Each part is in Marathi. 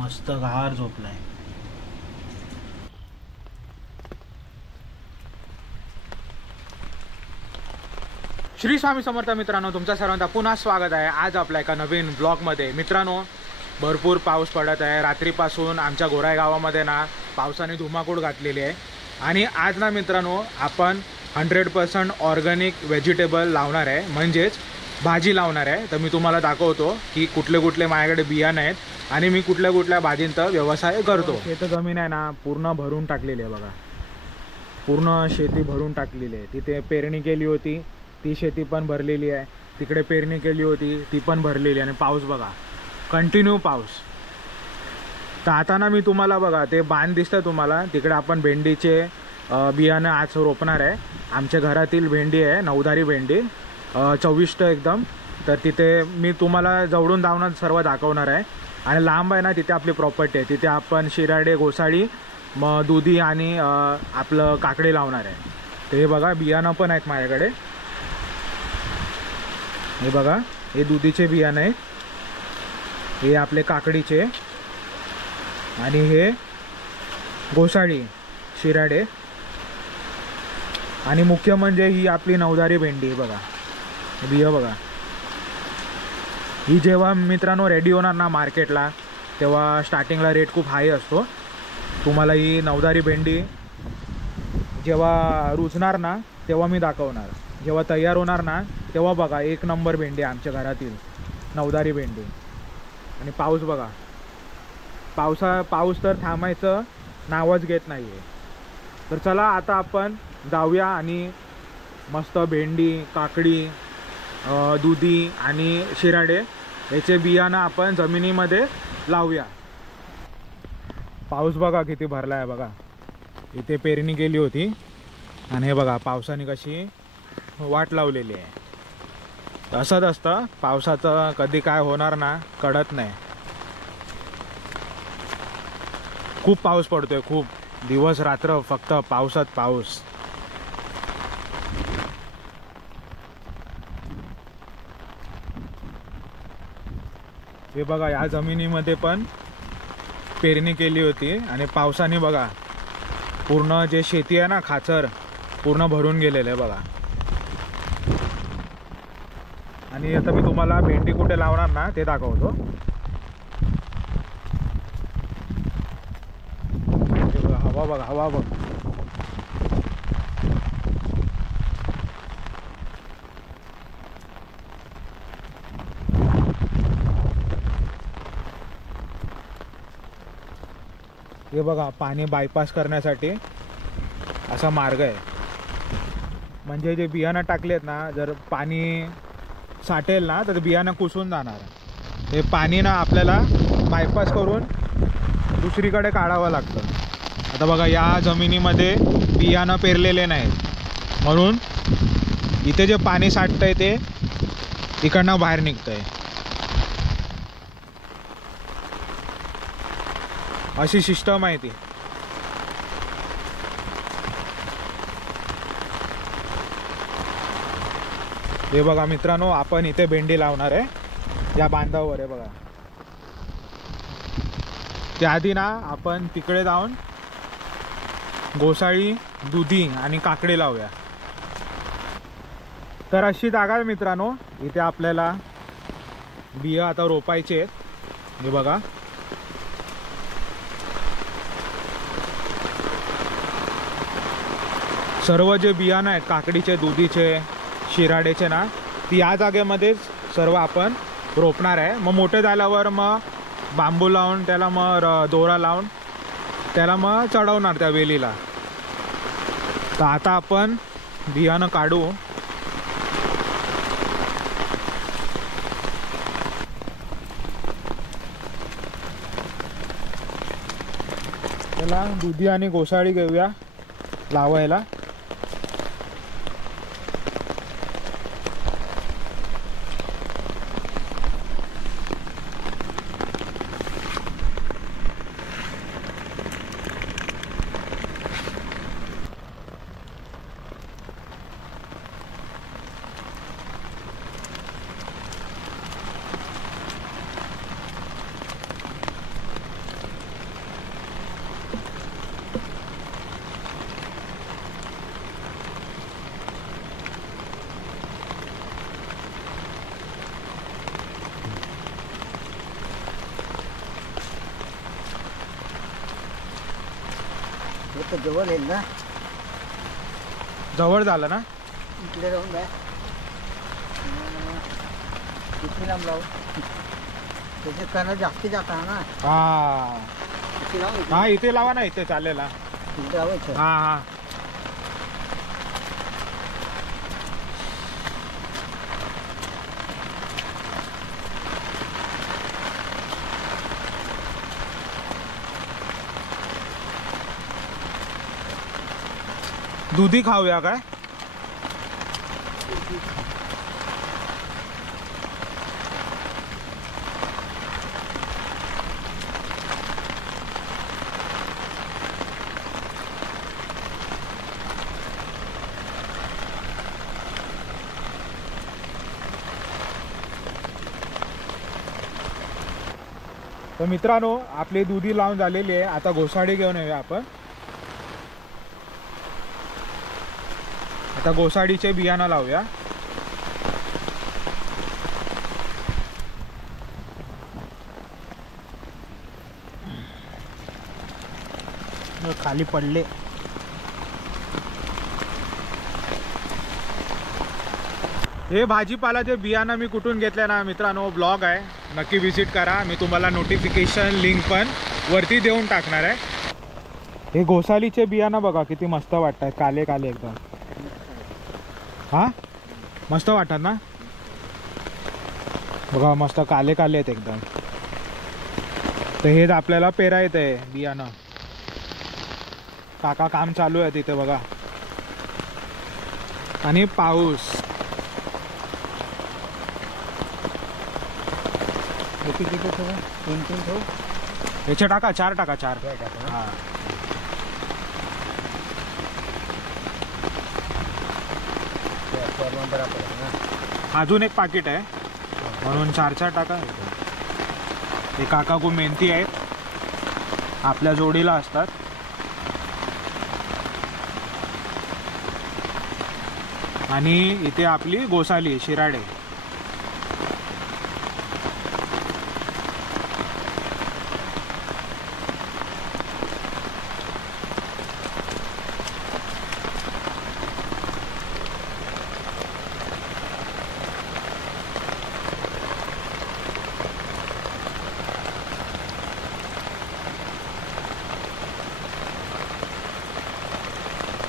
मस्त गार झोपलाय. श्री स्वामी समर्थ मित्रांनो, तुमच्या सर्वांचं पुन्हा स्वागत आहे. आज आपल्या एका नवीन ब्लॉगमध्ये. मित्रांनो, भरपूर पाऊस पडत आहे. रात्रीपासून आमच्या गोराई गावामध्ये ना पावसाने धुमाकूळ घातलेली आहे. आणि आज ना मित्रांनो, आपण 100% ऑर्गॅनिक व्हेजिटेबल लावणार आहे, म्हणजेच भाजी लावणार आहे. तर मी तुम्हाला दाखवतो की कुठले कुठले माझ्याकडे बियाणे आहेत आणि मी कुठल्या कुठल्या भाजींचा व्यवसाय करतो. शेत जमीन आहे ना पूर्ण भरून टाकलेली आहे बघा. पूर्ण शेती भरून टाकलेली आहे. तिथे पेरणी केली होती, ती शेती पण भरलेली आहे. तिकडे पेरणी केली होती, ती पण भरलेली आहे. आणि पाऊस बघा, कंटिन्यू पाऊस. तर आता ना मी तुम्हाला बघा ते बांध दिसतं तुम्हाला, तिकडे आपण भेंडीचे बियाणं आज रोपणार आहे. आमच्या घरातील भेंडी आहे, नवधारी भेंडी, चविष्ट एकदम. तर तिथे मी तुम्हाला जवळून जाऊन सर्व दाखवणार आहे. आणि लांब आहे ना तिथे आपली प्रॉपर्टी आहे, तिथे आपण शिराडे, घोसाळी, मग दुधी आणि आपलं काकडी लावणार आहे. तर हे बघा बियाणं पण आहेत माझ्याकडे. हे बघा, हे दुधीचे बियाणे आहेत, हे आपले काकडीचे, आणि हे घोसाळी, शिराडे, आणि मुख्य म्हणजे ही आपली नवधारी भेंडी. बघा बिया बघा. ही जेव्हा मित्रांनो रेडी होणार ना मार्केटला, तेव्हा स्टार्टिंगला रेट खूप हाय असतो. तुम्हाला ही नवधारी भेंडी जेव्हा रुजणार ना तेव्हा मी दाखवणार. जेव्हा तयार होणार ना तेव्हा बघा, एक नंबर भेंडी आमच्या घरातील नवधारी भेंडी. आणि पाऊस बघा, पाऊस तर थांबायचं नावच घेत नाही आहे. तर चला आता आपण जाऊया आणि मस्त भेंडी, काकडी, दुधी आणि शिराडे याचे बियाणं आपण जमिनीमध्ये लावूया. पाऊस बघा किती भरला आहे बघा. इथे पेरणी केली होती आणि हे बघा पावसाने कशी वाट लावलेली आहे. असंच असतं, पावसाचं कधी काय होणार ना कळत नाही. खूप पाऊस पडतोय, खूप दिवस रात्र फक्त पावसात पाऊस. हे बघा, या जमिनीमध्ये पण पेरणी केली होती आणि पावसाने बघा पूर्ण जे शेती आहे ना, खाचर पूर्ण भरून गेलेलं आहे बघा. आणि आता मी तुम्हाला भेंडी कुठे लावणार ना ते दाखवतो. हवा बघा, हवा बघ. हे बघा, पाणी बायपास करण्यासाठी असा मार्ग आहे. म्हणजे जे बियाणं टाकलेत ना, जर पाणी साठेल ना तर बियाणं कुसून जाणार. हे पाणी ना आपल्याला बायपास करून दुसरीकडे काढावं लागतं. आता बघा, या जमिनीमध्ये बियाणं पेरलेले नाहीत, म्हणून इथे जे पाणी साठतंय ते इकडनं बाहेर निघतंय. अशी सिस्टम आहे ती. हे बघा मित्रांनो, आपण इथे भेंडी लावणार आहे या बांधावर आहे बघा. त्याआधी ना आपण तिकडे जाऊन घोसाळी, दुधी आणि काकडी लावूया. तर अशी जागा आहे मित्रांनो, इथे आपल्याला बिया आता रोपायचे आहेत. हे बघा, सर्व जे बियाणं आहेत काकडीचे, दुधीचे, शिराडेचे ना, ती या जागेमध्येच सर्व आपण रोपणार आहे. मग मोठे झाल्यावर मग बांबू लावून त्याला मग दोरा लावून त्याला मग चढवणार त्या वेलीला. तर आता आपण बियाणं काढू. त्याला दुधी आणि घोसाळी घेऊया लावायला. तर जवळ येईल ना, जवळ झालं ना. इकडे राहून जाय. किती लांब राहू, त्याच्यात करणं जास्ती जात आहे ना. हा इथे राहू, हा इथे लावा ना, इथे चालेल हा. इथे राहायचं. हा हा दुधी खाऊया काय. तर मित्रांनो, आपली दुधी लावून झालेली आहे. आता घोसाडी घेऊन येऊया आपण. आता घोसाडीचे बियाणं लावूया. खाली पडले. हे भाजीपालाचे बियाणं मी कुठून घेतले ना मित्रांनो, ब्लॉग आहे, नक्की विजिट करा. मी तुम्हाला नोटिफिकेशन लिंक पण वरती देऊन टाकणार आहे. हे घोसालीचे बियाणं बघा किती मस्त वाटतात, काले काले एकदम. हा मस्त वाटतात ना, बघा मस्त काले काले आहेत एकदम. तर हेच आपल्याला पेरायचं आहे बियाणं. काका काम चालू आहे तिथे बघा. आणि पाऊस. किती ठेवू, 3 ठेवू. याचे टाका 4 टाका 4. हा अजून एक पाकिट आहे म्हणून 4 टाका. हे काका खूप मेहनती आहेत, आपल्या जोडीला असतात. आणि इथे आपली घोसाली शिराडे.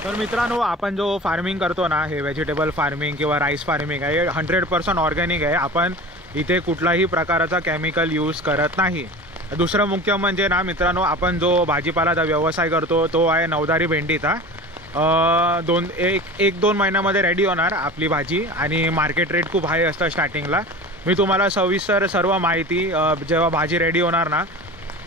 तर मित्रांनो, आपण जो फार्मिंग करतो ना, हे व्हेजिटेबल फार्मिंग किंवा राईस फार्मिंग आहे, 100% ऑर्गॅनिक आहे. आपण इथे कुठलाही प्रकारचा केमिकल यूज करत नाही. दुसरं मुख्य म्हणजे ना मित्रांनो, आपण जो भाजीपालाचा व्यवसाय करतो तो आहे नवदारी भेंडीचा. 1-2 महिन्यामध्ये रेडी होणार आपली भाजी. आणि मार्केट रेट खूप हाय असतं स्टार्टिंगला. मी तुम्हाला सविस्तर सर्व माहिती जेव्हा भाजी रेडी होणार ना,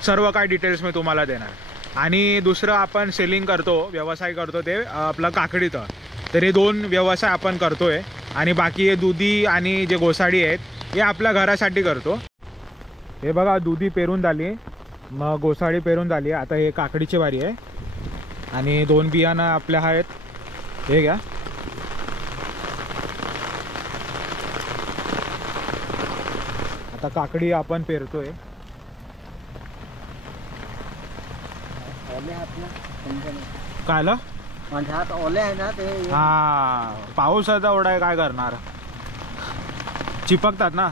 सर्व काय डिटेल्स मी तुम्हाला देणार. आणि दुसरं आपण सेलिंग करतो, व्यवसाय करतो ते आपलं काकडीचं. तर हे 2 व्यवसाय आपण करतोय. आणि बाकी हे दुधी आणि जे घोसाडी आहेत हे आपल्या घरासाठी करतो. हे बघा दुधी पेरून झाली, मग घोसाडी पेरून झाली. आता हे काकडीची वारी आहे. आणि 2 बियाणं आपल्या आहेत, हे घ्या. आता काकडी आपण पेरतोय. काय आलं, माझे हात ओले आहे ना ते. हा पाऊसाचा एवढा आहे, काय करणार, चिपकतात ना.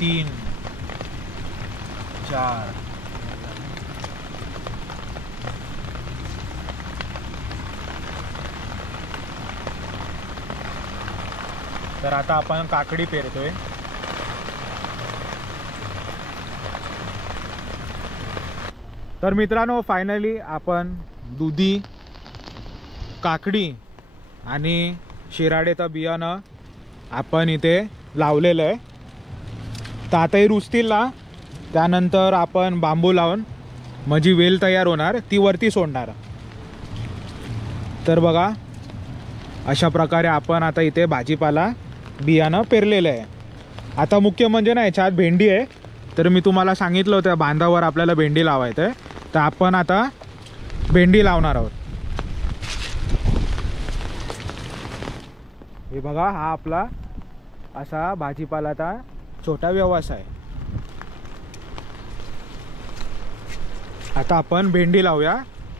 तीन 4 तर आता आपण काकडी पेरतोय. तर मित्रांनो, फायनली आपण दुधी, काकडी आणि शिराडेचं बियाणं आपण इथे लावलेलं आहे. तर आता हे रुजतील ना, त्यानंतर आपण बांबू लावून माझी वेल तयार होणार, ती वरती सोडणार. तर बघा अशा प्रकारे आपण आता इथे भाजीपाला बियाणं पेरलेलं आहे. आता मुख्य म्हणजे ना, याच्यात भेंडी आहे. तर मी तुम्हाला सांगितलं होतं बांधावर आपल्याला भेंडी लावायचं आहे. तर आपण आता भेंडी लावणार आहोत. हे बघा, हा आपला असा भाजीपालाचा छोटा व्यवसाय. आता आपण भेंडी लावूया.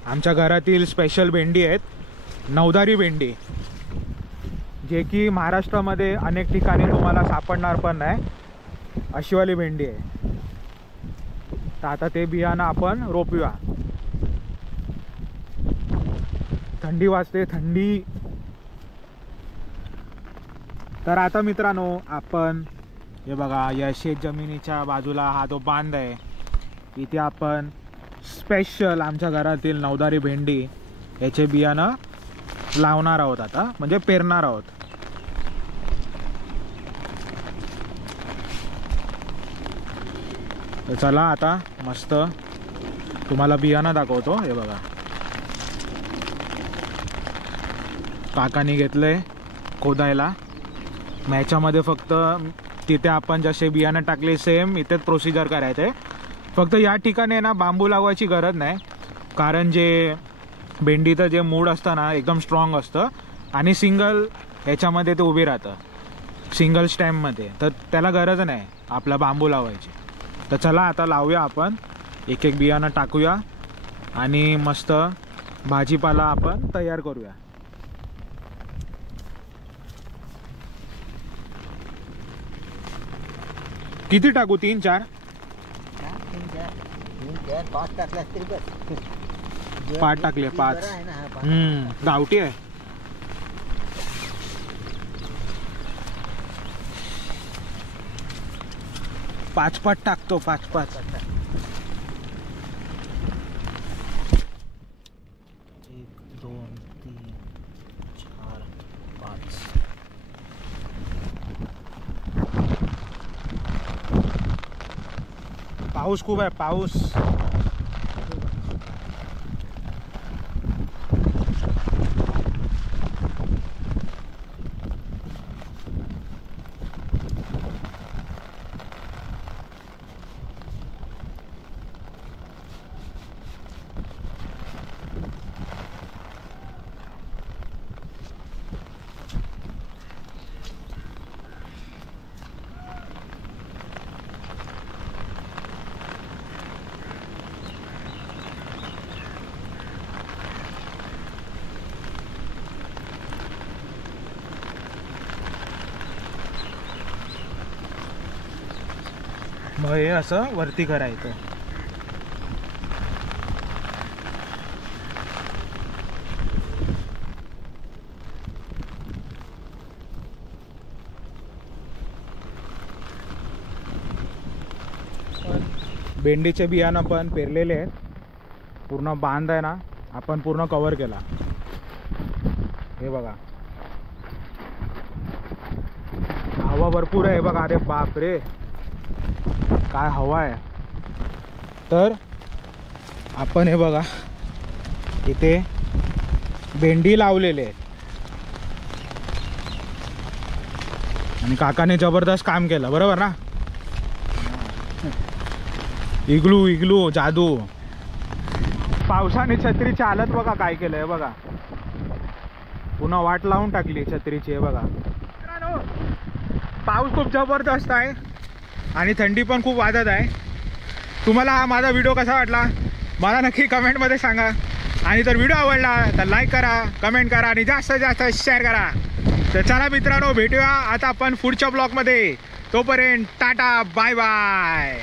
आमच्या घरातील स्पेशल भेंडी आहेत, नवदारी भेंडी, जे की महाराष्ट्रामध्ये अनेक ठिकाणी तुम्हाला सापडणार पण नाही, अशीवाली भेंडी आहे. तर आता ते बियाणं आपण रोपूया. थंडी वाजते, थंडी. तर आता मित्रांनो, आपण हे बघा, या शेत जमिनीच्या बाजूला हा जो बांध आहे, इथे आपण स्पेशल आमच्या घरातील नवदारी भेंडी याचे बियाणं लावणार आहोत. आता म्हणजे पेरणार आहोत. तर चला आता मस्त तुम्हाला बियाणं दाखवतो. हे बघा, काकाने घेतलंय खोदायला. ह्याच्यामध्ये फक्त तिथे आपण जसे बियाणं टाकले सेम इथेच प्रोसिजर करायचे. फक्त या ठिकाणी ना बांबू लावायची गरज नाही, कारण जे भेंडीचं जे मूळ असतं ना एकदम स्ट्रॉंग असतं आणि सिंगल ह्याच्यामध्ये ते उभी राहतं, सिंगल स्टॅम्पमध्ये. तर त्याला गरज नाही आपला बांबू लावायची. तर चला आता लावूया आपण, एक एक बियाणं टाकूया आणि मस्त भाजीपाला आपण तयार करूया. किती टाकू? 3-4? 5 टाकले असतील बस. 5 टाकले, 5. आहे ना हा 5. गावठी आहे. पाच टाकतो, 5. 1 2 3 4 5. पाऊस खूप आहे, पाऊस. मग हे असं वरती करायचं. भेंडीचे बियाणं पण पेरलेले आहेत. पूर्ण बांध आहे ना आपण पूर्ण कव्हर केला. हे बघा, हवा भरपूर आहे बघा. अरे बाप रे, काय हवा आहे. तर आपण हे बघा, इथे भेंडी लावलेले आहेत आणि काकाने जबरदस्त काम केलं, बरोबर ना. इग्लू इग्लू जादू. पावसाने छत्रीची हालत बघा काय केलंय. बघा, पुन्हा वाट लावून टाकली छत्रीची. हे बघा, पाऊस खूप जबरदस्त आहे आणि थंडी पण खूप वाजत आहे. तुम्हाला हा माझा व्हिडिओ कसा वाटला मला नक्की कमेंटमध्ये सांगा. आणि जर व्हिडिओ आवडला तर लाईक करा, कमेंट करा आणि जास्तीत जास्त शेअर करा. तर चला मित्रांनो, भेटूया आता आपण पुढच्या ब्लॉगमध्ये. तोपर्यंत टाटा, बाय बाय.